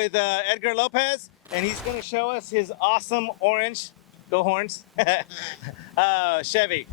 with Edgar Lopez, and he's going to show us his awesome orange, go Horns, Chevy.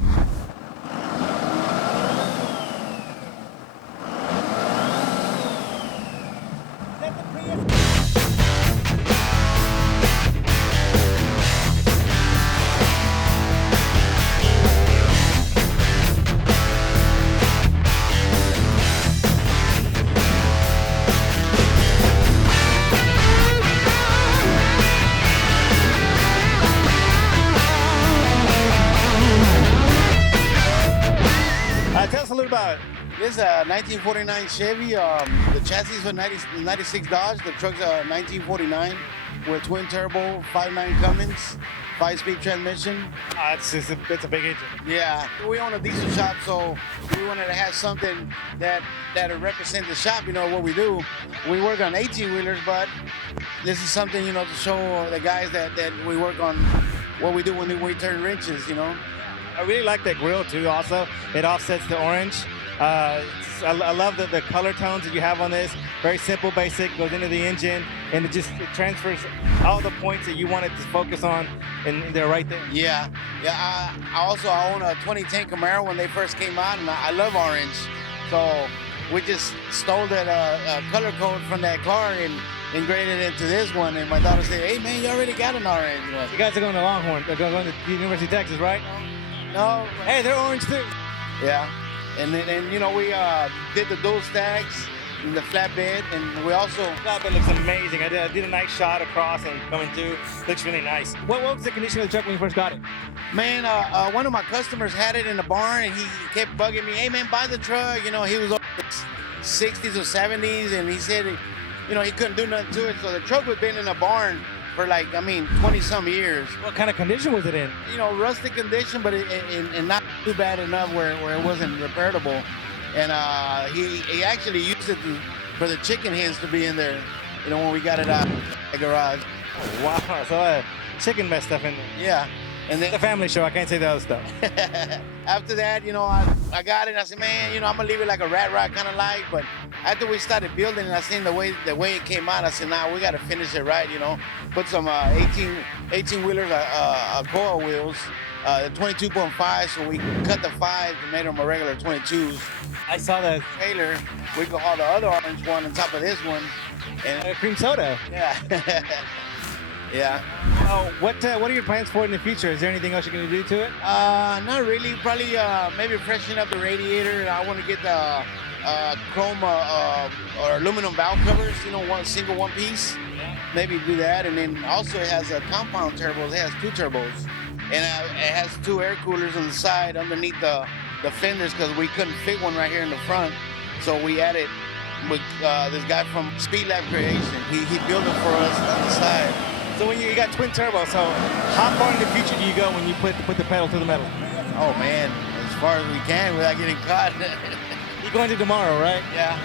Tell us a little about it. This is a 1949 Chevy. The chassis is a 96 Dodge. The truck's a 1949 with twin turbo, 5.9 Cummins, 5-speed transmission. It's a big engine. Yeah, we own a diesel shop, so we wanted to have something that would represent the shop. You know what we do. We work on 18-wheelers, but this is something, you know, to show the guys that we work on what we do when we turn wrenches. You know. I really like that grille too. Also, it offsets the orange. I love the color tones that you have on this. Very simple, basic, goes into the engine, and it transfers all the points that you want it to focus on, and they're right there. Yeah. I own a 2010 Camaro when they first came out, and I love orange. So we just stole that color code from that car and integrated it into this one. And my daughter said, "Hey man, you already got an orange one." You guys are going to Longhorn. They're going to the University of Texas, right? No. Hey, they're orange too. Yeah. And then, you know, we did the dual stacks and the flatbed, and we also... Flatbed looks amazing. I did a nice shot across and coming through. Looks really nice. What was the condition of the truck when you first got it? Man, one of my customers had it in the barn, and he kept bugging me, "Hey man, buy the truck." You know, he was over 60s or 70s, and he said, you know, he couldn't do nothing to it. So the truck had been in the barn for 20-some years. What kind of condition was it in? You know, rustic condition, but and not too bad enough where it wasn't repairable. And he actually used it for the chicken hens to be in there, you know, when we got it out of the garage. Oh, wow, so chicken mess stuff in there. Yeah. And then it's a family show, I can't say the other stuff. After that, you know, I got it, and I said, man, you know, I'm gonna leave it like a rat rod kind of like, but after we started building and I seen the way it came out, I said, nah, we gotta finish it right, you know. Put some 18-wheelers, coil wheels, 22.5, so we cut the 5 and made them a regular 22s. I saw that. Trailer, we could haul the other orange one on top of this one. And cream soda. Yeah. Yeah. What are your plans for it in the future? Is there anything else you're going to do to it? Not really. Probably maybe freshen up the radiator. I want to get the chrome or aluminum valve covers, you know, one piece. Maybe do that. And then also it has a compound turbo. It has 2 turbos. And it has 2 air coolers on the side underneath the fenders because we couldn't fit one right here in the front. So we added with this guy from Speed Lab Creation. He built it for us on the side. So when you got twin turbo, so how far in the future do you go when you put the pedal to the metal? Oh man, as far as we can without getting caught. You're going to tomorrow, right? Yeah.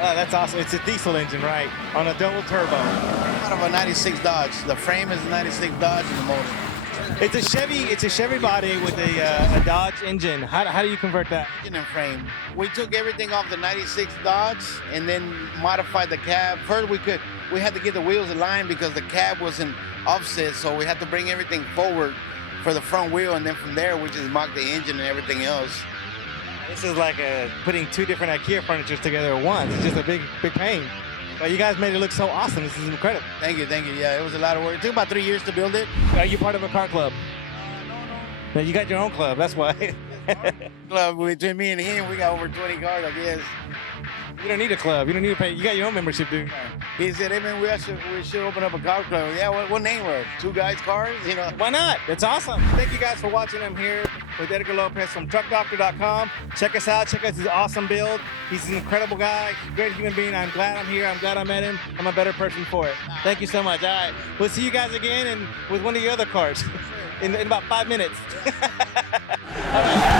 Oh, that's awesome. It's a diesel engine, right? On a double turbo. Out of a 96 Dodge. The frame is a 96 Dodge and the motor. It's a Chevy body with a Dodge engine. How do you convert that? Engine and frame. We took everything off the 96 Dodge and then modified the cab. First we had to get the wheels aligned because the cab wasn't offset, so we had to bring everything forward for the front wheel, and then from there we just mocked the engine and everything else. This is like putting 2 different IKEA furnitures together at once. It's just a big pain. But you guys made it look so awesome. This is incredible. Thank you. Yeah, it was a lot of work. It took about 3 years to build it. Are you part of a car club? No, you got your own club. That's why. Club between me and him, we got over 20 cars, I guess. You don't need a club. You don't need to pay. You got your own membership, dude. He said, "Hey man, we should open up a car club." Yeah, what name was it? 2 Guys Cars, you know? Why not? That's awesome. Thank you guys for watching. I'm here with Edgar Lopez from TruckDoctor.com. Check us out. Check out his awesome build. He's an incredible guy, great human being. I'm glad I'm here. I'm glad I met him. I'm a better person for it. Thank you so much. All right, we'll see you guys again and with one of your other cars in about 5 minutes. All right.